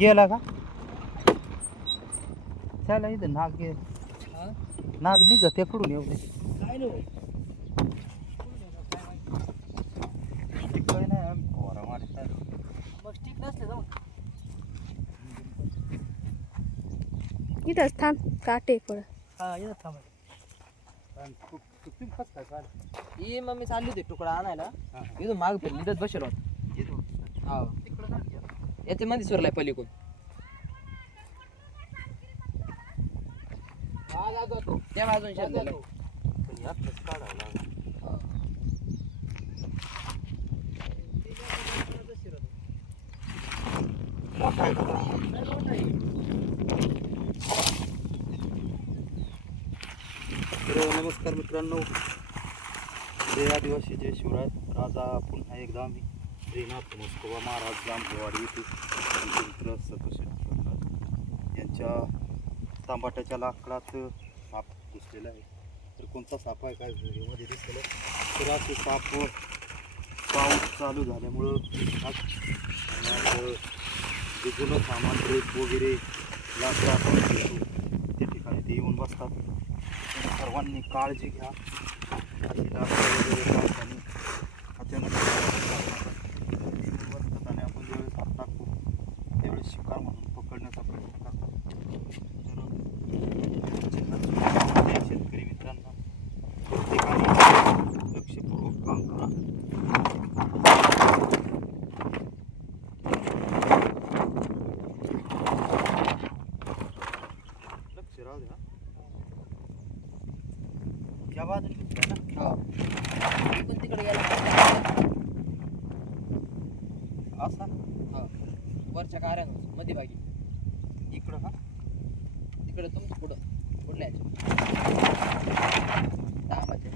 गेला का त्याला इथं नाग गे नाग निघत ते कडून एवढे काय नाही काय नाही आम्ही फवारा मारत आहे. मग स्टिक नसले जाऊन इथंच थांब काटे पड हा येत थांबा चुकून फस काय चालेल ही मम्मी चालली होती तुकडा आणायला इथून माग फिरली इथंच बसेल होता हा तिकडं नाही गेला. याच्या मध्ये सोरलाय पलीकडून त्या बाजून शेरलेला पण यातच काढावं लागलं. तर नमस्कार मित्रांनो, जय आदिवासी जय शिवराय. राजा पुन्हा एकदा आम्ही श्रीनाथ मोस्कोबा महाराज जांभवाडी येथे मित्र सतोष यांच्या तांबाट्याच्या लाकडात साप घुसलेला आहे. तर कोणता साप आहे काय व्हिडिओमध्ये दिसलेलं तर असे साप पाऊस चालू झाल्यामुळं जे जुनं सामान ड्रेस वगैरे लाकडं आपण घेतो त्या ठिकाणी ते येऊन बसतात. सर्वांनी काळजी घ्या. अशी लाकडं वगैरे पावसाने अचानक बसतात आणि आपण ज्यावेळेस हात टाकतो त्यावेळेस शिकार म्हणून पकडण्याचा प्रयत्न करतात. तर शेतकरी मित्रांना प्रत्येकाने लक्षपूर्वक काम करा. लक्ष राहू द्या. या बाजूला ना पण तिकडे गेला असा वरच्या कार्यानं मध्ये भागी इकडं का तिकडे तुमचं पुढं कुठल्या दाबाच्या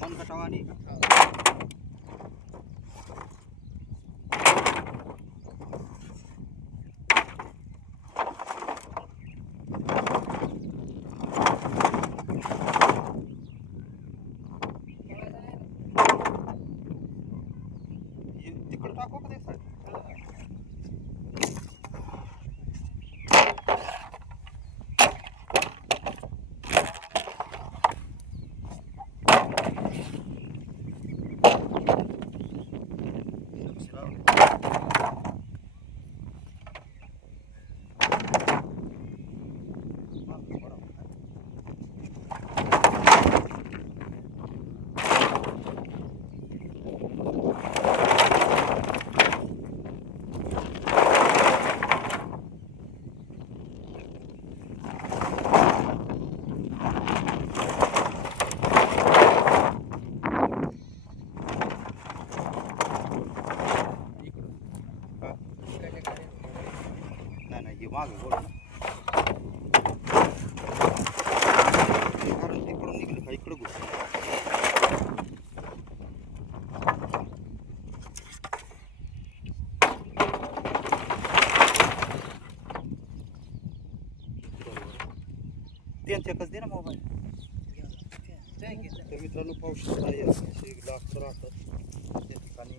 मनगटावानी तिकडं टाकू का ते साईड नाही माग बोल कारण तिकडून निघलं का इकडं घुस त्यांच्याकच दे ना मोबाईल. तर मित्रांनो पाहू शकता असे लाकडं राहतात त्या ठिकाणी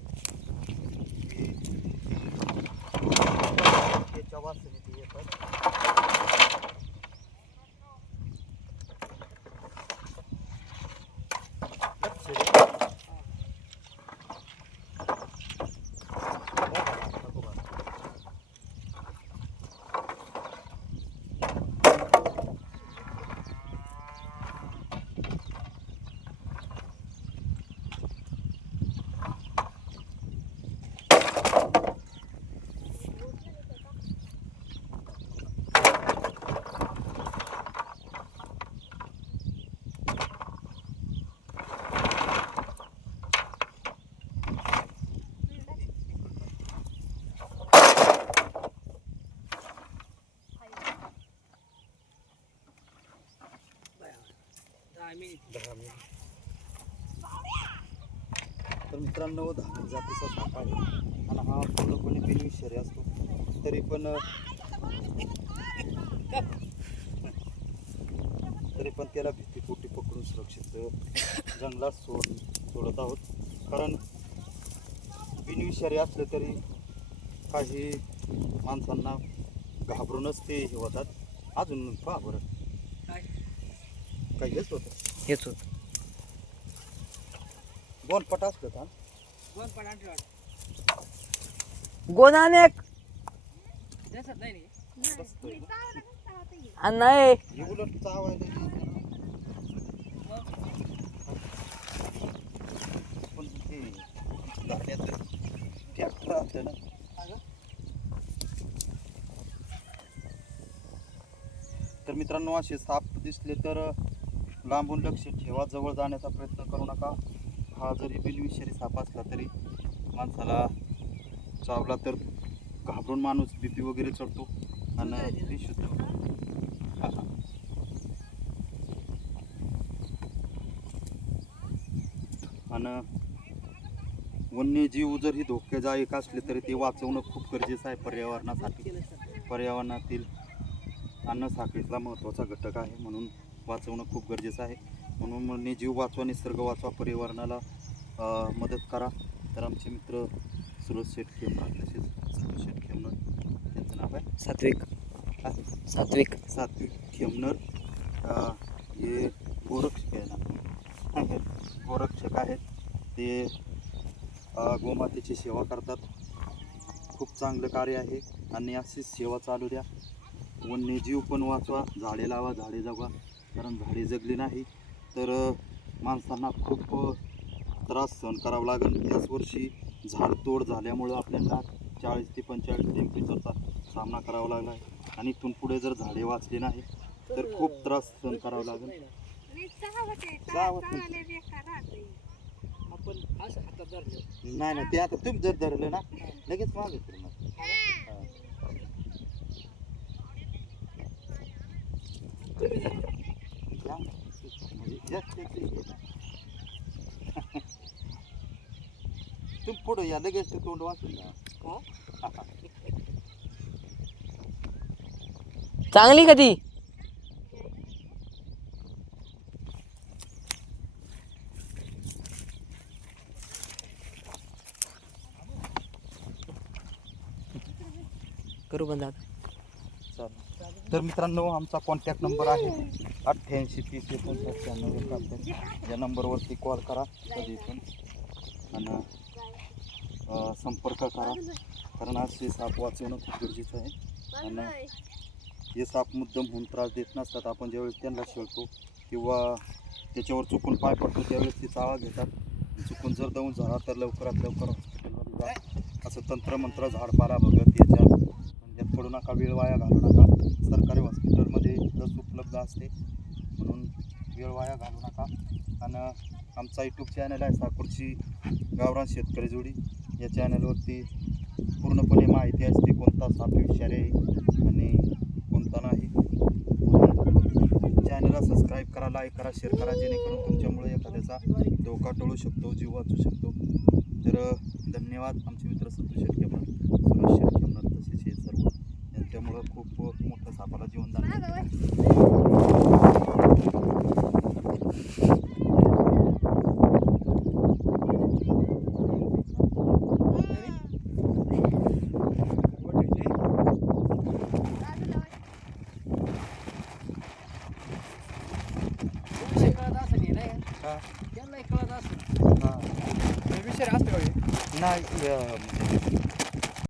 त्याच्या वासने ते येतात. तर मित्रांनो धामणी जातीचा साप आहे आणि हा पूर्णपणे बिनविषारी असतो. तरी पण त्याला भीतीपोटी पकडून सुरक्षित जंगलात सोडत आहोत. कारण बिनविषारी असलं तरी काही माणसांना घाबरूनच ते हे होतात. अजून पहा बरं काही हेच होतं. हेच होत गोनपट असलं का गोद अनेक बसतोय ना. नाही हे उलट चावायला पण ते धान्याचं ट्रॅक्टर असतं ना. तर मित्रांनो असे साप दिसले तर लांबून लक्ष ठेवा, जवळ जाण्याचा प्रयत्न करू नका. हा जरी बिनविषारी साप असला तरी माणसाला चावला तर घाबरून माणूस BP वगैरे चढतो आणि बेशुद्ध होतो. आणि वन्यजीव जरी धोक्यादायक असले तरी ते वाचवणं खूप गरजेचं आहे पर्यावरणासाठी. पर्यावरणातील अन्न साखळीतला महत्त्वाचा घटक आहे, म्हणून वाचवणं खूप गरजेचं आहे. म्हणून वन्यजीव वाचवा, निसर्ग वाचवा, पर्यावरणाला मदत करा. तर आमचे मित्र सुरज शेठ खेमणार तसेच संतोष शेठ खेमणार, त्यांचं नाव आहे सात्विक खेमनर. हे गोरक्षक आहे ना, गोरक्षक आहेत. ते गोमातेची सेवा करतात. खूप चांगलं कार्य आहे आणि अशीच सेवा चालू द्या. वन्यजीव पण वाचवा, झाडे लावा, झाडे जगवा. कारण झाडे जगली नाही तर माणसांना खूप त्रास सहन करावा लागेल. याच वर्षी झाडतोड झाल्यामुळं आपल्याला 40 ते 45 टेम्परेचरचा सामना करावा लागला आहे आणि इथून पुढे जर झाडे वाचली नाही तर खूप त्रास सहन करावा लागेल. नाही ना, ते आता तुम्ही जर धरलं ना लगेच मागे फिरणार. तुम्ही पुढे या, लगेच ते तोंड वाचून जा. चांगली कधी करू बंद आता. तर मित्रांनो आमचा कॉन्टॅक्ट नंबर आहे 88 30 59 91. या नंबरवरती कॉल करा कधी पण आणि संपर्क करा. कारण असे साप वाचवणं खूप गरजेचं आहे. आणि हे साप मुद्दाम होऊन त्रास देत नसतात. आपण ज्यावेळेस त्यांना शेळतो किंवा त्याच्यावर चुकून पाय पडतो त्यावेळेस ते चावा घेतात. चुकून जर दवून झाला तर लवकरात लवकर हॉस्पिटलमध्ये जा. असं तंत्रमंत्र झाडपाला बघत याच्यात पडू नका, वेळ वाया घालू नका. सरकारी हॉस्पिटलमध्ये लस उपलब्ध असते म्हणून वेळ वाया घालू नका. आणि आमचा यूट्यूब चॅनल आहे साकुरची गावरान शेतकरी जोडी. या चॅनलवरती पूर्णपणे माहिती असते कोणता साप विषारी आहे आणि कोणता नाही. चॅनलला सबस्क्राईब करा, लाईक करा, शेअर करा, जेणेकरून तुमच्यामुळे एखाद्याचा धोका टळू शकतो, जीव वाचू शकतो. तर धन्यवाद. आमचे मित्र संतोष शेठ खेमणार, सुरेश शेठ खेमणार तसेच हे सर्व यांच्यामुळं खूप मोठं सापाला जीवनदान विषय असतो नाही.